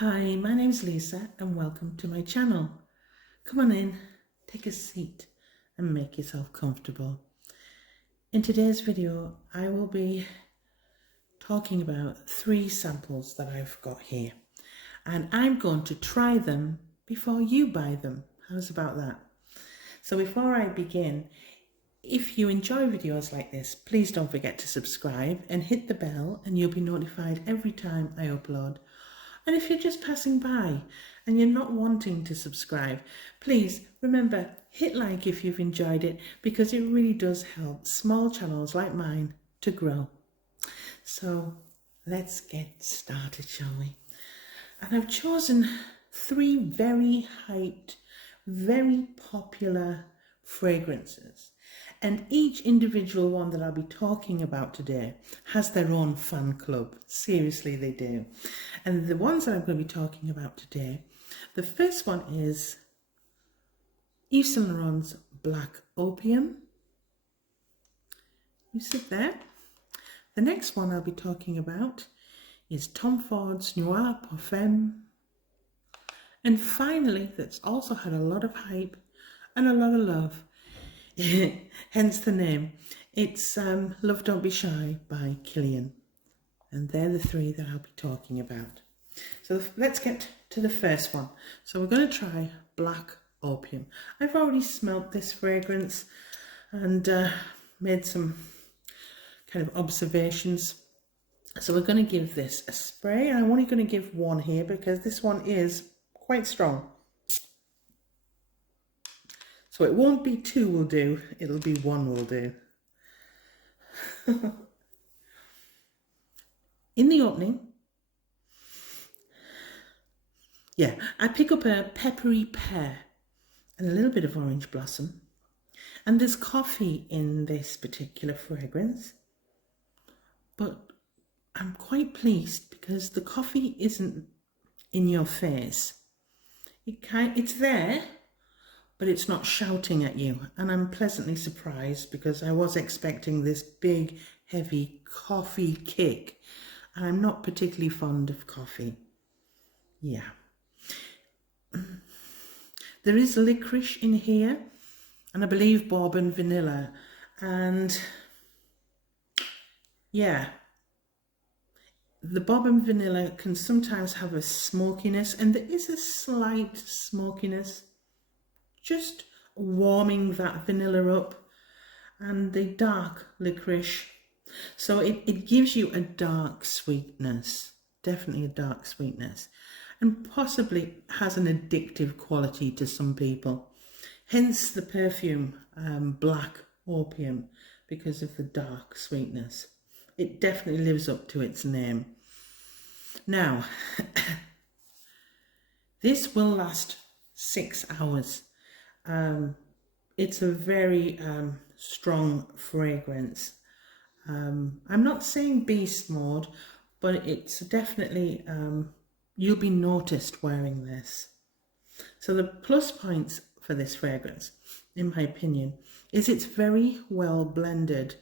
Hi, my name's Lisa and welcome to my channel. Come on in, take a seat and make yourself comfortable. In today's video, I will be talking about 3 samples that I've got here, and I'm going to try them before you buy them. How's about that? So before I begin, if you enjoy videos like this, please don't forget to subscribe and hit the bell and you'll be notified every time I upload. And if you're just passing by and you're not wanting to subscribe, please remember, hit like if you've enjoyed it, because it really does help small channels like mine to grow. So let's get started, shall we? And I've chosen 3 very hyped, very popular fragrances. And each individual one that I'll be talking about today has their own fan club. Seriously, they do. And the ones that I'm going to be talking about today, the first one is Yves Saint Laurent's Black Opium. You sit there. The next one I'll be talking about is Tom Ford's Noir Pour Femme. And finally, that's also had a lot of hype and a lot of love, hence the name. It's Love Don't Be Shy by Kilian. And they're the 3 that I'll be talking about. So let's get to the first one. So we're going to try Black Opium. I've already smelled this fragrance and made some kind of observations. So we're going to give this a spray, and I'm only going to give one here because this one is quite strong. So it won't be 2 will do, it'll be 1 will do. In the opening, I pick up a peppery pear and a little bit of orange blossom. And there's coffee in this particular fragrance. But I'm quite pleased because the coffee isn't in your face. It's there, but it's not shouting at you. And I'm pleasantly surprised because I was expecting this big, heavy coffee kick. And I'm not particularly fond of coffee. Yeah. There is licorice in here, and I believe bourbon vanilla. And yeah, the bourbon vanilla can sometimes have a smokiness, and there is a slight smokiness, just warming that vanilla up, and the dark licorice. So it gives you a dark sweetness, definitely a dark sweetness, and possibly has an addictive quality to some people. Hence the perfume Black Opium, because of the dark sweetness. It definitely lives up to its name. Now, this will last 6 hours. It's a very strong fragrance. I'm not saying beast mode, but it's definitely, you'll be noticed wearing this. So the plus points for this fragrance, in my opinion, is it's very well blended.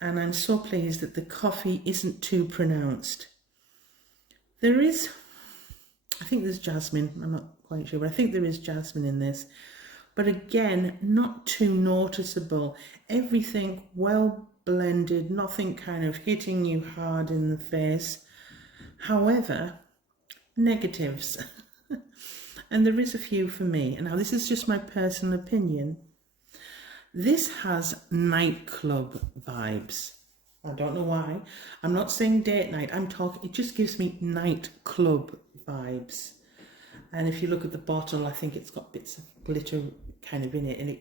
And I'm so pleased that the coffee isn't too pronounced. There is, I think there's jasmine, I'm not quite sure, but I think there is jasmine in this. But again, not too noticeable. Everything well blended, nothing kind of hitting you hard in the face. However, negatives. And there is a few for me. And now this is just my personal opinion. This has nightclub vibes. I don't know why. I'm not saying date night. It just gives me nightclub vibes. And if you look at the bottle, I think it's got bits of glitter kind of in it. And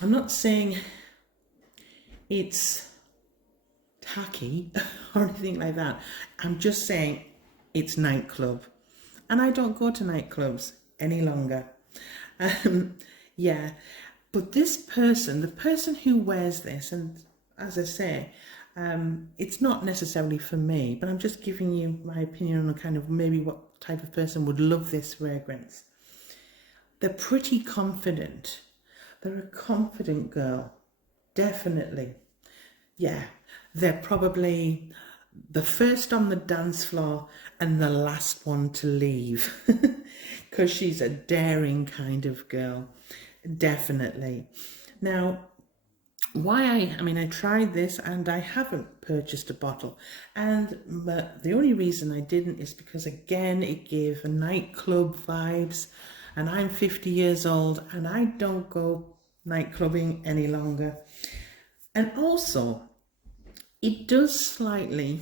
I'm not saying it's tacky or anything like that. I'm just saying it's nightclub. And I don't go to nightclubs any longer. Yeah. But this person, the person who wears this, and as I say, it's not necessarily for me, but I'm just giving you my opinion on a kind of maybe what type of person would love this fragrance. They're pretty confident. They're a confident girl, definitely. Yeah, they're probably the first on the dance floor and the last one to leave, because she's a daring kind of girl, definitely. Now, I tried this and I haven't purchased a bottle, and the only reason I didn't is because, again, it gave a nightclub vibes, and I'm 50 years old and I don't go nightclubbing any longer. And also, it does slightly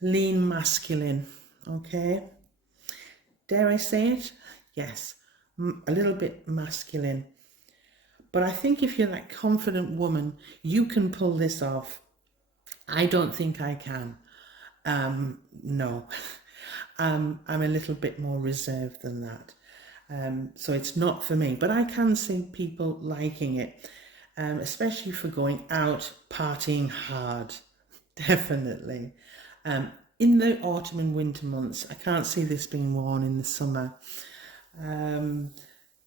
lean masculine, okay? Dare I say it? Yes, a little bit masculine. But I think if you're that confident woman, you can pull this off. I don't think I can. No, I'm a little bit more reserved than that. So it's not for me, but I can see people liking it, especially for going out, partying hard, definitely. In the autumn and winter months, I can't see this being worn in the summer.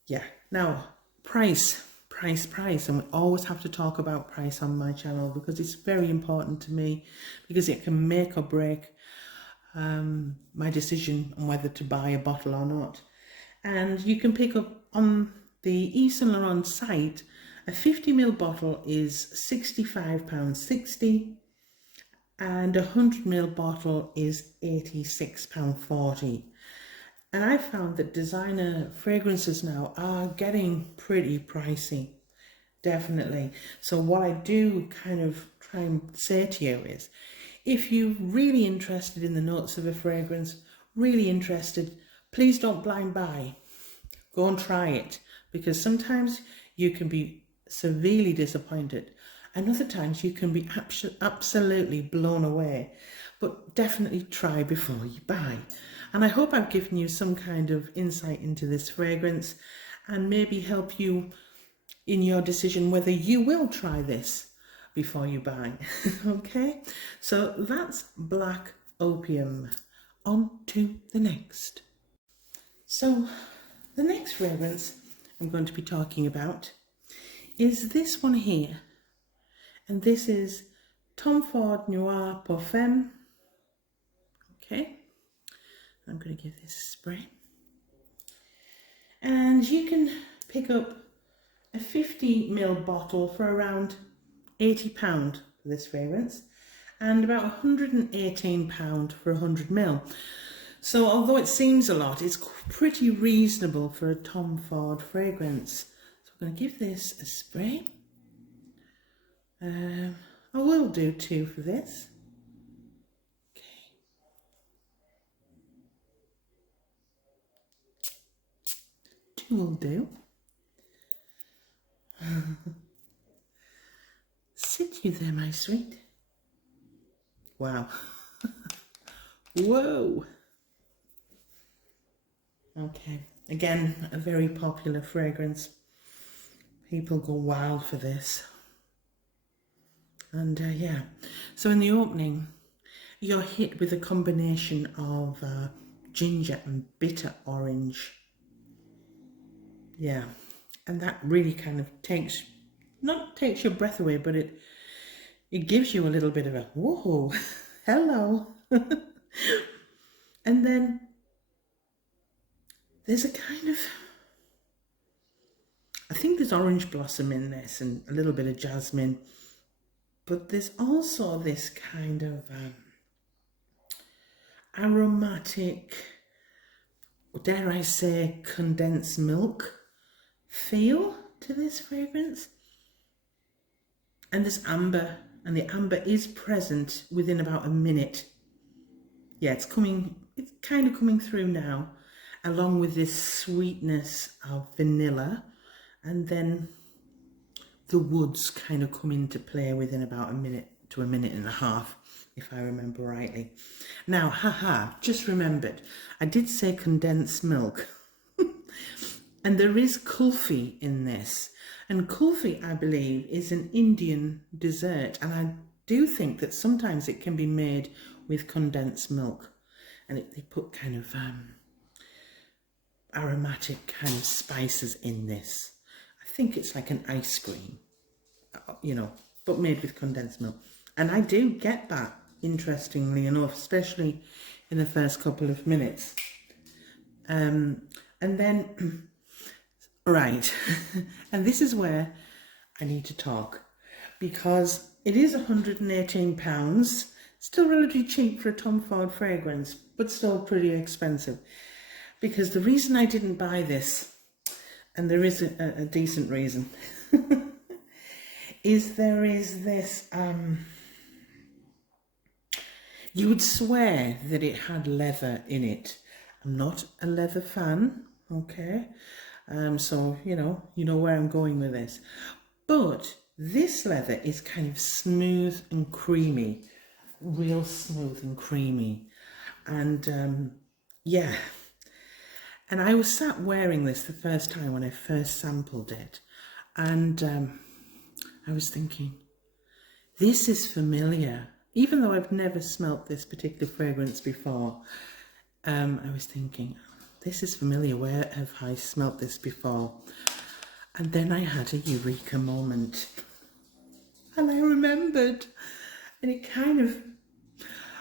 Yeah, now, price, and we always have to talk about price on my channel because it's very important to me, because it can make or break my decision on whether to buy a bottle or not. And you can pick up on the Yves Saint Laurent site, a 50ml bottle is £65.60 and a 100ml bottle is £86.40. And I found that designer fragrances now are getting pretty pricey, definitely. So what I do kind of try and say to you is, if you're really interested in the notes of a fragrance, really interested, please don't blind buy. Go and try it, because sometimes you can be severely disappointed and other times you can be absolutely blown away. But definitely try before you buy. And I hope I've given you some kind of insight into this fragrance and maybe help you in your decision whether you will try this before you buy. Okay, so that's Black Opium. On to the next. So the next fragrance I'm going to be talking about is this one here, and this is Tom Ford Noir Pour Femme. Okay, I'm going to give this a spray, and you can pick up a 50ml bottle for around £80 for this fragrance, and about £118 for 100ml. So although it seems a lot, it's pretty reasonable for a Tom Ford fragrance. So I'm going to give this a spray. I will do 2 for this. Okay. 2 will do. Sit you there, my sweet. Wow. Whoa. Okay, again, a very popular fragrance. People go wild for this. And yeah, so in the opening, you're hit with a combination of ginger and bitter orange. Yeah, and that really kind of not takes your breath away, but it gives you a little bit of a, whoa, hello. And then there's a kind of, I think there's orange blossom in this and a little bit of jasmine, but there's also this kind of aromatic, dare I say, condensed milk feel to this fragrance. And there's amber, and the amber is present within about a minute. Yeah, it's kind of coming through now, along with this sweetness of vanilla, and then the woods kind of come into play within about a minute to a minute and a half, if I remember rightly. Now, just remembered, I did say condensed milk. And there is kulfi in this. And kulfi, I believe, is an Indian dessert. And I do think that sometimes it can be made with condensed milk. And they put kind of aromatic kind of spices in this. I think it's like an ice cream, you know, but made with condensed milk. And I do get that interestingly enough, especially in the first couple of minutes. And then, right, and this is where I need to talk, because it is £118, still relatively cheap for a Tom Ford fragrance, but still pretty expensive. Because the reason I didn't buy this, and there is a decent reason, is there is this, you would swear that it had leather in it. I'm not a leather fan, okay? So, you know where I'm going with this. But this leather is kind of smooth and creamy, real smooth and creamy. And yeah, and I was sat wearing this the first time when I first sampled it. And I was thinking, this is familiar. Even though I've never smelt this particular fragrance before, I was thinking, this is familiar. Where have I smelt this before? And then I had a eureka moment. And I remembered. And it kind of,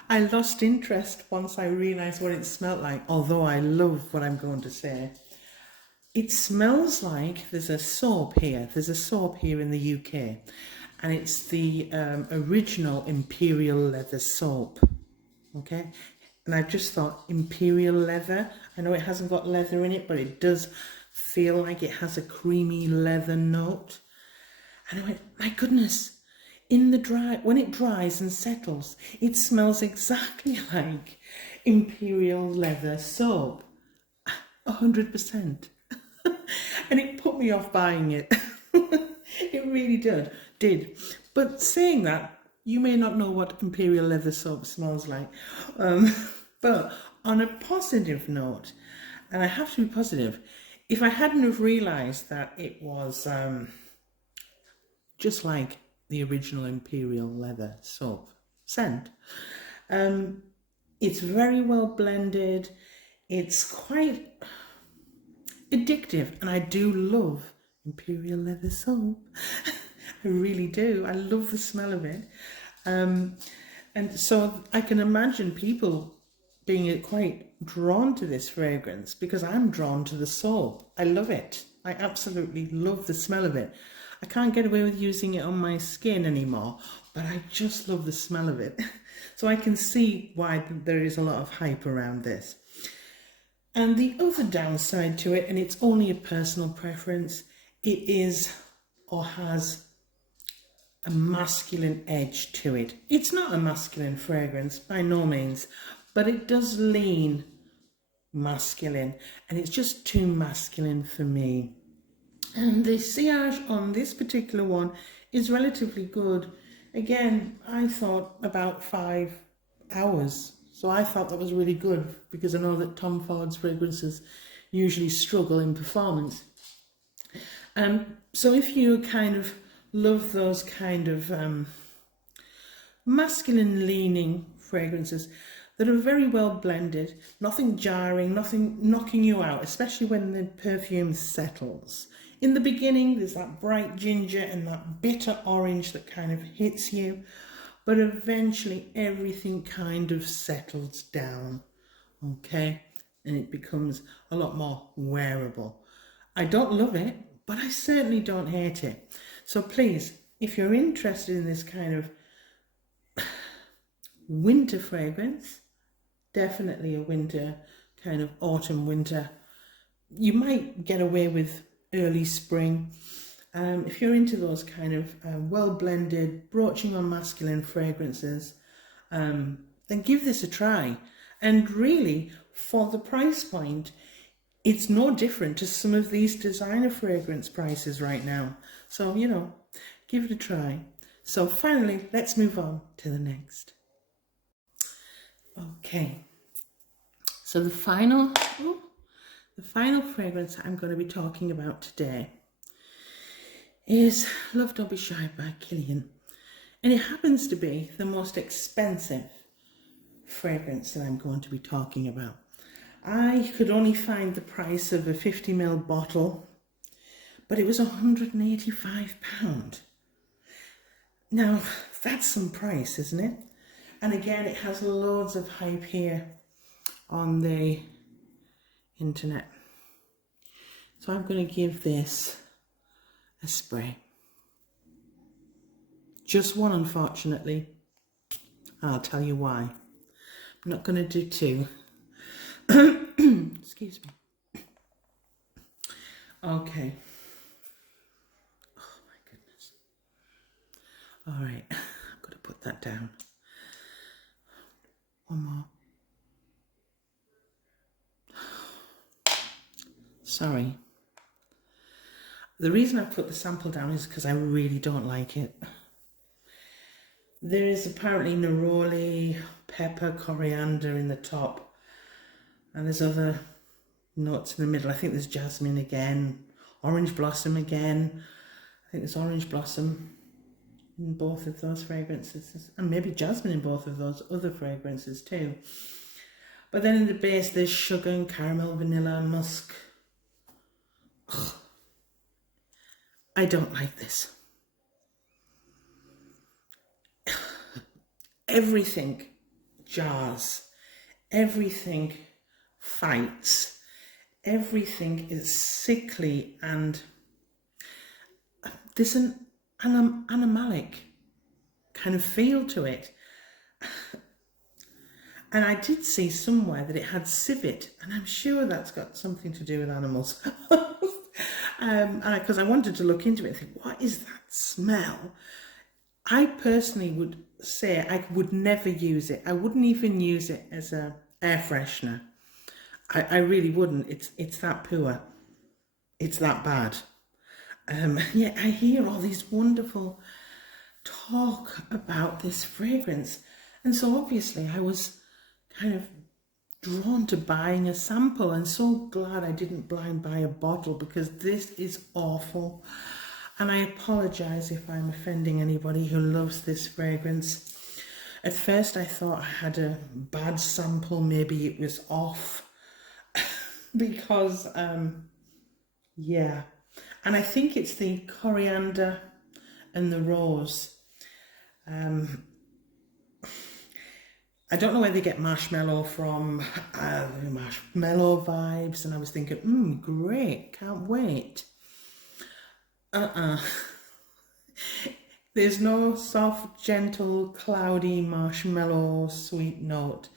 I lost interest once I realised what it smelt like, although I love what I'm going to say. It smells like there's a soap here. There's a soap here in the UK. And it's the original Imperial Leather soap, okay? And I just thought, Imperial Leather, I know it hasn't got leather in it, but it does feel like it has a creamy leather note. And I went, my goodness, when it dries and settles, it smells exactly like Imperial Leather soap, 100%. And it put me off buying it. It really did. But saying that, you may not know what Imperial Leather soap smells like. But on a positive note, and I have to be positive, if I hadn't have realised that it was just like the original Imperial Leather soap scent, it's very well blended. It's quite addictive, and I do love Imperial Leather soap. I really do. I love the smell of it. And so I can imagine people being quite drawn to this fragrance, because I'm drawn to the soap. I love it. I absolutely love the smell of it. I can't get away with using it on my skin anymore, but I just love the smell of it. So I can see why there is a lot of hype around this. And the other downside to it, and it's only a personal preference, it is or has a masculine edge to it. It's not a masculine fragrance by no means, but it does lean masculine, and it's just too masculine for me. And the sillage on this particular one is relatively good. Again, I thought about 5 hours. So I thought that was really good, because I know that Tom Ford's fragrances usually struggle in performance. So if you kind of love those kind of masculine leaning fragrances that are very well blended, nothing jarring, nothing knocking you out, especially when the perfume settles. In the beginning, there's that bright ginger and that bitter orange that kind of hits you, but eventually everything kind of settles down, okay? And it becomes a lot more wearable. I don't love it, but I certainly don't hate it. So please, if you're interested in this kind of winter fragrance, definitely a winter, kind of autumn, winter, you might get away with early spring. If you're into those kind of well-blended, broaching on masculine fragrances, then give this a try. And really, for the price point, it's no different to some of these designer fragrance prices right now. So, you know, give it a try. So finally, let's move on to the next. Okay, so the final fragrance I'm going to be talking about today is Love Don't Be Shy by Kilian. And it happens to be the most expensive fragrance that I'm going to be talking about. I could only find the price of a 50ml bottle, but it was £185. Now, that's some price, isn't it? And again, it has loads of hype here on the internet. So I'm going to give this a spray. Just one, unfortunately. I'll tell you why. I'm not going to do two. Excuse me. Okay. Oh my goodness. All right, I've got to put that down. One more. Sorry. The reason I put the sample down is because I really don't like it. There is apparently neroli, pepper, coriander in the top, and there's other notes in the middle. I think there's jasmine again, orange blossom again. I think there's orange blossom in both of those fragrances, and maybe jasmine in both of those other fragrances too. But then in the base there's sugar and caramel, vanilla and musk. Ugh. I don't like this. Everything jars, everything fights, everything is sickly, and there's an animalic kind of feel to it. And I did see somewhere that it had civet, and I'm sure that's got something to do with animals. Because I wanted to look into it and think, what is that smell? I personally would say I would never use it. I wouldn't even use it as an air freshener. I really wouldn't. It's that poor. It's that bad. Yet I hear all these wonderful talk about this fragrance. And so obviously I was kind of drawn to buying a sample, and so glad I didn't blind buy a bottle, because this is awful. And I apologise if I'm offending anybody who loves this fragrance. At first I thought I had a bad sample, maybe it was off, because, yeah. And I think it's the coriander and the rose. I don't know where they get marshmallow from, marshmallow vibes, and I was thinking, great, can't wait. There's no soft, gentle, cloudy marshmallow sweet note.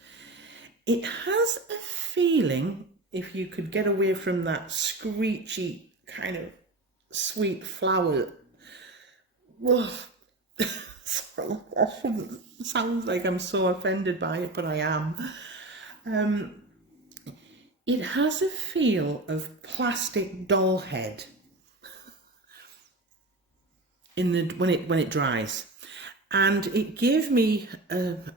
It has a feeling, if you could get away from that screechy kind of sweet flower. Sorry, I shouldn't. Sounds like I'm so offended by it, but I am. It has a feel of plastic doll head when it dries, and it gave me it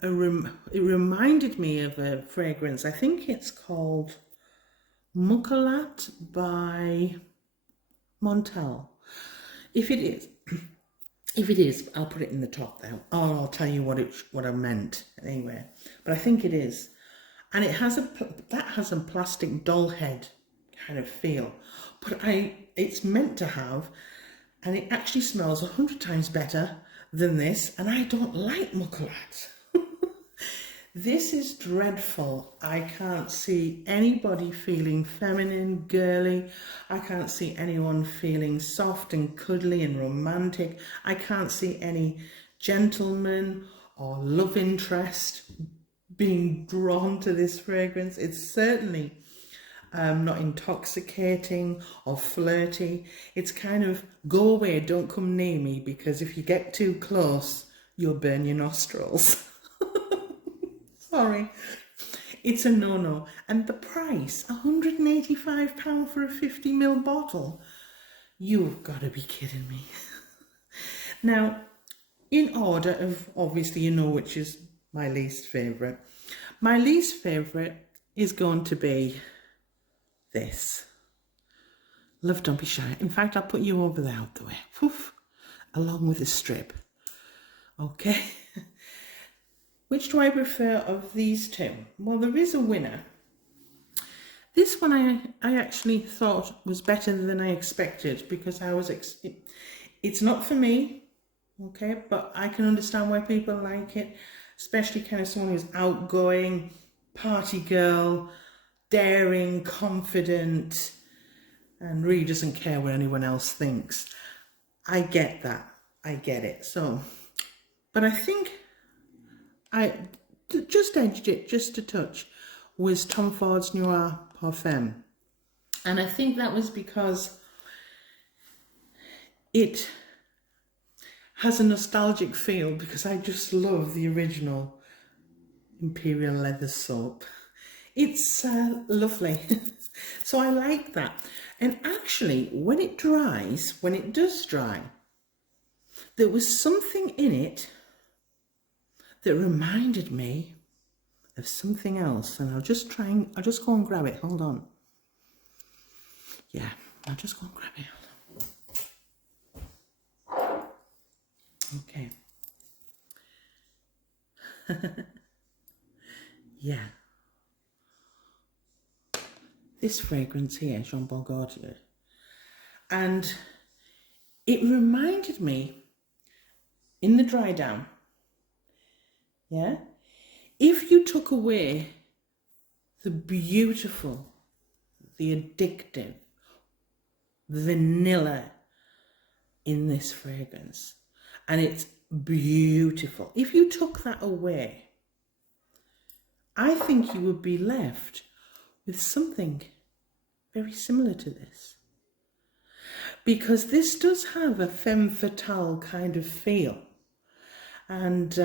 reminded me of a fragrance. I think it's called Mucalat by Montel. If it is, I'll put it in the top there, or I'll tell you what I meant anyway. But I think it is, and it has that has a plastic doll head kind of feel. But it's meant to have, and it actually smells 100 times better than this. And I don't like Mucalat. This is dreadful. I can't see anybody feeling feminine, girly. I can't see anyone feeling soft and cuddly and romantic. I can't see any gentleman or love interest being drawn to this fragrance. It's certainly not intoxicating or flirty. It's kind of, go away, don't come near me, because if you get too close, you'll burn your nostrils. Sorry, it's a no-no. And the price, £185 for a 50ml bottle. You've got to be kidding me. Now, in order of, obviously you know which is my least favourite. My least favourite is going to be this. Love, Don't Be Shy. In fact, I'll put you over there out the way. Poof, along with the strip. Okay. Which do I prefer of these two? Well, there is a winner. This one I actually thought was better than I expected, because I was it's not for me, okay, but I can understand why people like it. especially kind of someone who's outgoing, party girl, daring, confident, and really doesn't care what anyone else thinks. I get that. I get it. So, but I think I just edged it just a touch was Tom Ford's Noir Pour Femme. And I think that was because it has a nostalgic feel, because I just love the original Imperial Leather soap. It's lovely. So I like that. And actually, when it dries, when it does dry, there was something in it that reminded me of something else. And I'll just go and grab it. Hold on. Yeah, I'll just go and grab it. Okay. Yeah. This fragrance here, Jean Paul Gaultier. And it reminded me, in the dry down, yeah, if you took away the beautiful, the addictive vanilla in this fragrance, and it's beautiful, if you took that away, I think you would be left with something very similar to this. Because this does have a femme fatale kind of feel. And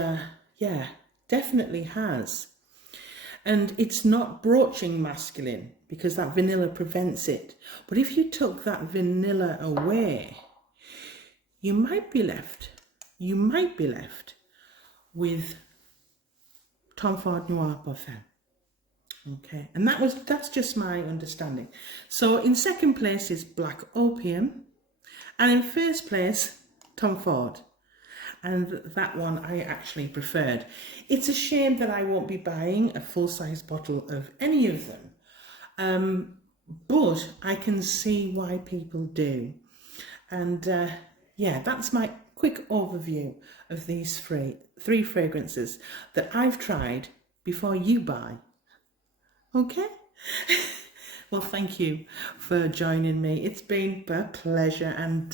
yeah, definitely has. And it's not broaching masculine, because that vanilla prevents it. But if you took that vanilla away, you might be left with Tom Ford Noir Pour Femme. Okay, and that's just my understanding. So in second place is Black Opium, and in first place, Tom Ford. And that one I actually preferred. It's a shame that I won't be buying a full-size bottle of any of them, but I can see why people do. And yeah, that's my quick overview of these three fragrances that I've tried before you buy. Okay? Well, thank you for joining me. It's been a pleasure, and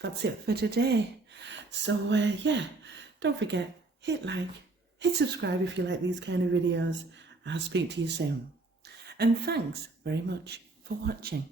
that's it for today. So yeah, don't forget, hit like, hit subscribe if you like these kind of videos. I'll speak to you soon. And thanks very much for watching.